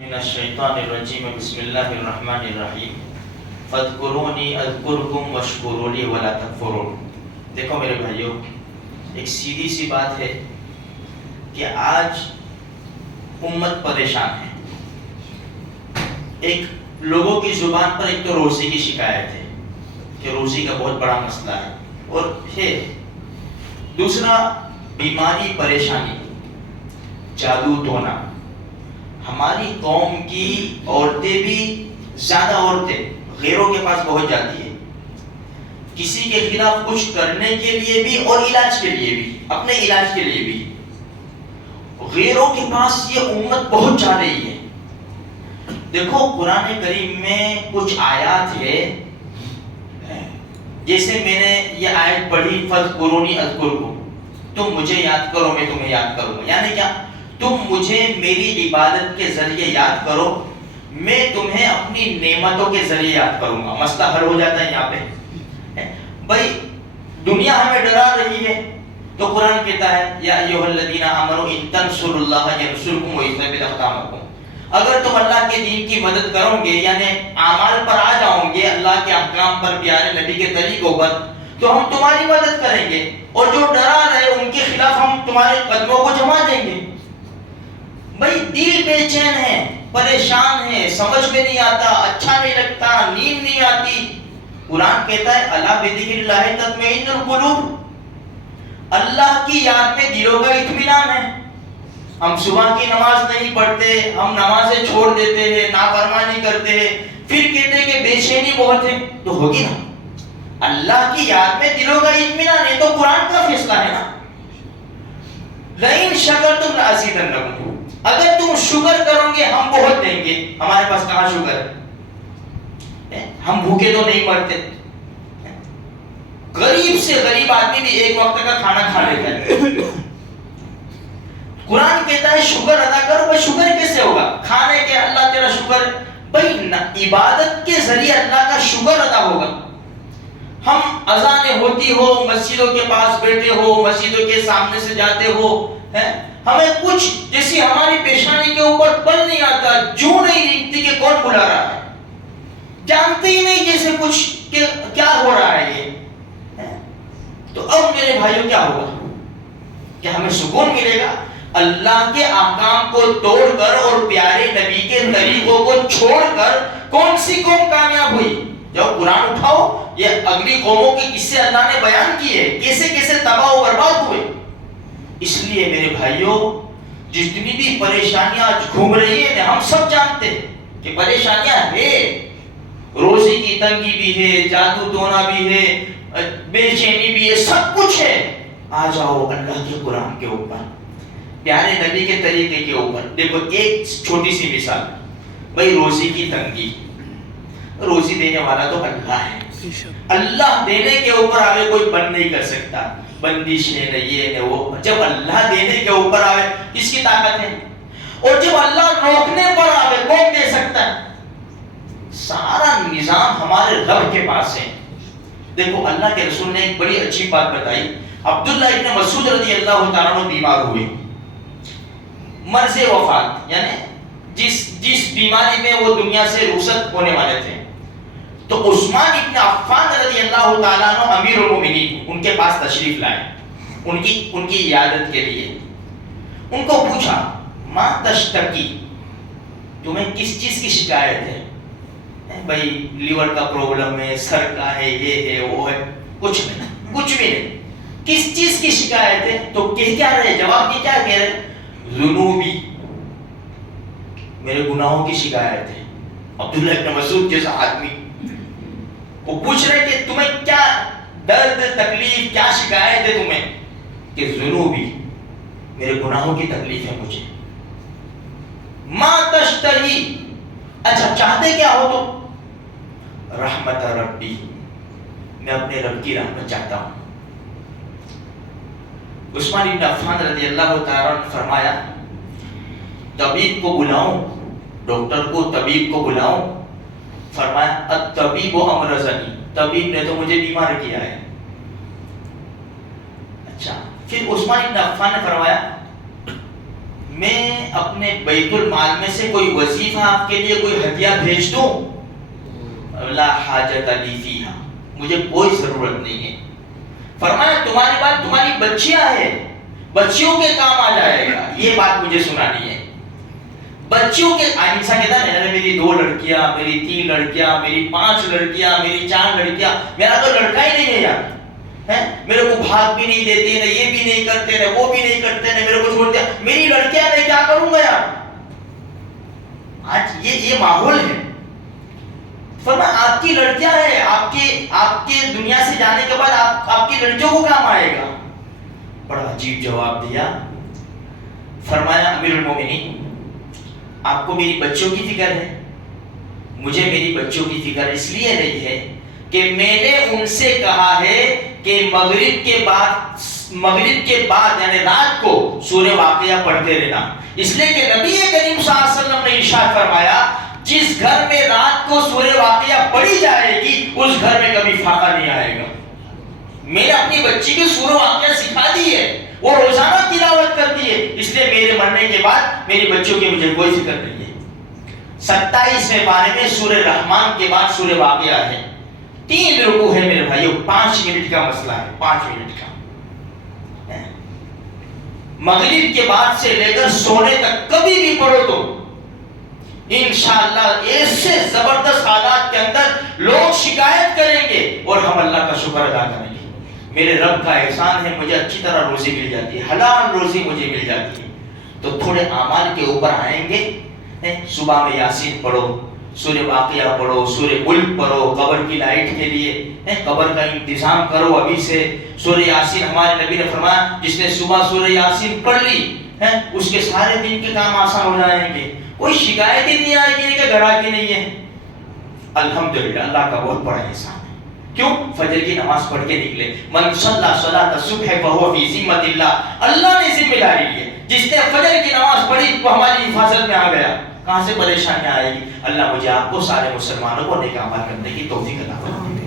من الشیطان الرجیم بسم اللہ الرحمن الرحیم فاذکرونی اذکرکم واشکروا لی ولا تکفرون۔ دیکھو میرے بھائیو، ایک سیدھی سی بات ہے کہ آج امت پریشان ہے۔ ایک لوگوں کی زبان پر ایک تو روزی کی شکایت ہے کہ روزی کا بہت بڑا مسئلہ ہے اور ہے، دوسرا بیماری، پریشانی، جادو ٹونا۔ ہماری قوم کی عورتیں بھی زیادہ عورتیں غیروں کے پاس پہنچ جاتی ہے، کسی کے خلاف کچھ کرنے کے لیے بھی اور علاج کے لیے بھی، اپنے علاج کے لیے بھی غیروں کے پاس یہ امت پہنچ جا رہی ہے۔ دیکھو قرآن کریم میں کچھ آیات ہے، جیسے میں نے یہ آیت پڑھی فاذکرونی اذکرکم، تم مجھے یاد کرو میں تمہیں یاد کروں گا، یعنی کیا؟ تم مجھے میری عبادت کے ذریعے یاد کرو، میں تمہیں اپنی نعمتوں کے ذریعے یاد کروں گا۔ مسئلہ حل ہو جاتا ہے یہاں پہ۔ بھائی دنیا ہمیں ڈرا رہی ہے تو قرآن کہتا ہے یا ایھا الذین آمنوا ان تنصروا اللہ ینصرکم ویثبت اقدامکم۔ اگر تم اللہ کے دین کی مدد کرو گے، یعنی اعمال پر آ جاؤ گے، اللہ کے احکام پر، پیارے نبی کے طریقوں پر، تو ہم تمہاری مدد کریں گے، اور جو ڈرا رہے ان کے خلاف ہم تمہارے قدموں کو جما دیں گے۔ بھائی دل بے چین ہے، پریشان ہے، سمجھ میں نہیں آتا، اچھا نہیں لگتا، نیند نہیں آتی۔ قرآن کہتا ہے الا بذکر اللہ تطمئن القلوب، اللہ کی یاد میں دلوں کا اطمینان ہے۔ ہم صبح کی نماز نہیں پڑھتے، ہم نمازیں چھوڑ دیتے ہیں، نافرمانی کرتے ہیں، پھر کہتے ہیں کہ بے چینی بہت ہے، تو ہوگی نا؟ اللہ کی یاد میں دلوں کا اطمینان ہے تو قرآن کا فیصلہ ہے نا۔ لئن شکرتم لازیدنکم، اگر تم شکر کرو گے ہم بہت دیں گے۔ ہمارے پاس کہاں شکر ہے؟ ہم بھوکے تو نہیں مرتے۔ غریب سے غریب آدمی بھی ایک وقت کا کھانا کھا لیتا ہے۔ قرآن کہتا ہے شکر ادا کرو۔ بھائی شکر کیسے ہوگا؟ کھانے کے اللہ تیرا شکر، بھائی عبادت کے ذریعے اللہ کا شکر ادا ہوگا۔ ہم اذانیں ہوتی ہو، مسجدوں کے پاس بیٹھے ہو، مسجدوں کے سامنے سے جاتے ہو، ہمیں کچھ جیسی ہماری پیشانی کے اوپر بل نہیں آتا، جو نہیں دیکھتی کہ کون بلا رہا ہے، جانتے ہی نہیں جیسے کچھ کہ کیا ہو رہا ہے یہ۔ تو اب میرے بھائیوں کیا ہوگا؟ کہ ہمیں سکون ملے گا؟ اللہ کے احکام کو توڑ کر اور پیارے نبی کے طریقوں کو چھوڑ کر کون سی قوم کامیاب ہوئی؟ جب قرآن اٹھاؤ، یہ اگلی قوموں کے قصے اللہ نے بیان کیے، کیسے کیسے تباہ و برباد ہوئے۔ اس لیے میرے بھائیوں، جتنی بھی پریشانیاں آج گھوم رہی ہیں ہم سب جانتے ہیں کہ پریشانیاں ہیں، روزی کی تنگی بھی ہے، جادو ٹونا بھی ہے، بے چینی بھی ہے، سب کچھ ہے۔ آ جاؤ اللہ کے قرآن کے اوپر، پیارے نبی کے طریقے کے اوپر۔ دیکھو ایک چھوٹی سی مثال، بھائی روزی کی تنگی، روزی دینے والا تو اللہ ہے، اللہ دینے کے اوپر آگے کوئی بند نہیں کر سکتا، بندش ہے نہ یہ نہ وہ۔ جب اللہ دینے کے اوپر آئے کس کی طاقت ہے؟ اور جب اللہ روکنے پر آئے کون دے سکتا ہے؟ سارا نظام ہمارے رب کے پاس ہے۔ دیکھو اللہ کے رسول نے ایک بڑی اچھی بات بتائی۔ عبداللہ ابن مسعود رضی اللہ تعالیٰ عنہ بیمار ہوئے، مرض وفات، یعنی جس بیماری میں وہ دنیا سے رخصت ہونے والے تھے، تو عثمان ابن عفان رضی اللہ تعالیٰ عنہ امیر المومنین ان کے پاس تشریف لائے ان کی عیادت کے لیے۔ ان کو پوچھا ما تشتکی، تمہیں کس چیز کی شکایت ہے؟ بھائی لیور کا پرابلم ہے، سر کا ہے، یہ ہے وہ ہے، کچھ نہیں، کچھ بھی نہیں، کس چیز کی شکایت ہے؟ تو کہہ کیا رہے؟ جواب کی کیا کہہ رہے؟ ذنوبی، میرے گناہوں کی شکایت ہے۔ عبداللہ ابن مسعود جیسا آدمی وہ پوچھ رہے کہ تمہیں کیا درد، تکلیف، کیا شکایت ہے تمہیں؟ کہ ذنوبی، میرے گناہوں کی تکلیف ہے مجھے۔ ما تشتہی، اچھا چاہتے کیا ہو تو؟ رحمت ربی، میں اپنے رب کی رحمت چاہتا ہوں۔ عثمان ابن عفان رضی اللہ تعالیٰ عنہ فرمایا طبیب کو بلاؤں، ڈاکٹر کو، طبیب کو بلاؤں؟ فرمایا الطبیب امرضنی، طبیب نے تو مجھے بیمار کیا ہے۔ اچھا، پھر عثمان ابن عفان نے فرمایا میں اپنے بیت المال میں سے کوئی وظیفہ آپ کے لیے کوئی ہدیہ بھیج دوں؟ لا حاجت لی فیہا، مجھے کوئی ضرورت نہیں ہے. فرمایا تمہاری بات تمہاری بچیاں ہیں، بچیوں کے کام آ جائے گا، یہ بات مجھے سنانی ہے. بچیوں کے انسان کہتا ہے میری 2 لڑکیاں، میری 3 لڑکیاں، میری 5 لڑکیاں، میری 4 لڑکیاں، میرا تو لڑکا ہی نہیں ہے یار. میرے کو بھاگ بھی نہیں دیتے، نہ یہ بھی نہیں کرتے، نہ وہ بھی نہیں کرتے، نہ میرے کو چھوڑ دیا، میری لڑکیاں میں کیا کروں گا یار. آج یہ ماحول ہے. فرمایا آپ کی لڑکیاں ہیں، آپ کے دنیا سے جانے کے بعد آپ کی لڑکیوں کو کام آئے گا. بڑا عجیب جواب دیا. فرمایا امیر المومنین آپ کو میری بچوں کی فکر ہے؟ مجھے میری بچوں کی فکر اس لیے نہیں ہے کہ میں نے ان سے کہا ہے کہ مغرب کے بعد یعنی رات کو سورہ واقعہ پڑھتے رہنا. اس لیے کہ نبی کریم صلی اللہ علیہ وسلم نے ارشاد فرمایا جس گھر میں رات کو سورہ واقعہ پڑھی جائے گی اس گھر میں کبھی فاقہ نہیں آئے گا. میں نے اپنی بچی کو سورہ واقعہ سکھا دی ہے، وہ روزانہ تلاوت کرتی ہے، اس لیے میرے مرنے کے بعد میری بچوں کی مجھے کوئی فکر نہیں ہے. 27ویں پارے میں سورہ رحمان کے بعد سورہ واقعہ ہے. 3 رکوع ہے میرے بھائیو، 5 منٹ کا مسئلہ ہے، 5 منٹ کا. مغرب کے بعد سے لے کر سونے تک کبھی بھی پڑھو تو انشاءاللہ ایسے زبردست حالات کے اندر لوگ شکایت کریں گے اور ہم اللہ کا شکر ادا کریں گے. میرے رب کا احسان ہے مجھے اچھی طرح روزی مل جاتی ہے، حلال روزی مجھے مل جاتی ہے. تو تھوڑے اعمال کے اوپر آئیں گے. صبح میں یاسین پڑھو، سورہ واقعہ پڑھو، سورہ ملک پڑھو، قبر کی لائٹ کے لیے قبر کا انتظام کرو ابھی سے. سورہ یاسین ہمارے نبی نے فرمایا جس نے صبح سورہ یاسین پڑھ لی اس کے سارے دن کے کام آسان ہو جائیں گے. کوئی شکایت ہی نہیں آئے گی کہ گھر کی نہیں ہے. الحمدللہ اللہ کا بہت بڑا احسان ہے. کیوں؟ فجر کی نماز پڑھ کے نکلے. من صلی صلاۃ الصبح فهو فی ذمۃ اللہ، اللہ نے ذمہ داری لی ہے. جس نے فجر کی نماز پڑھی وہ ہماری حفاظت میں آ گیا. کہاں سے پریشانیاں آئے گی؟ اللہ مجھے آپ کو سارے مسلمانوں کو نیک اعمال کرنے کی توفیق عطا فرمائے.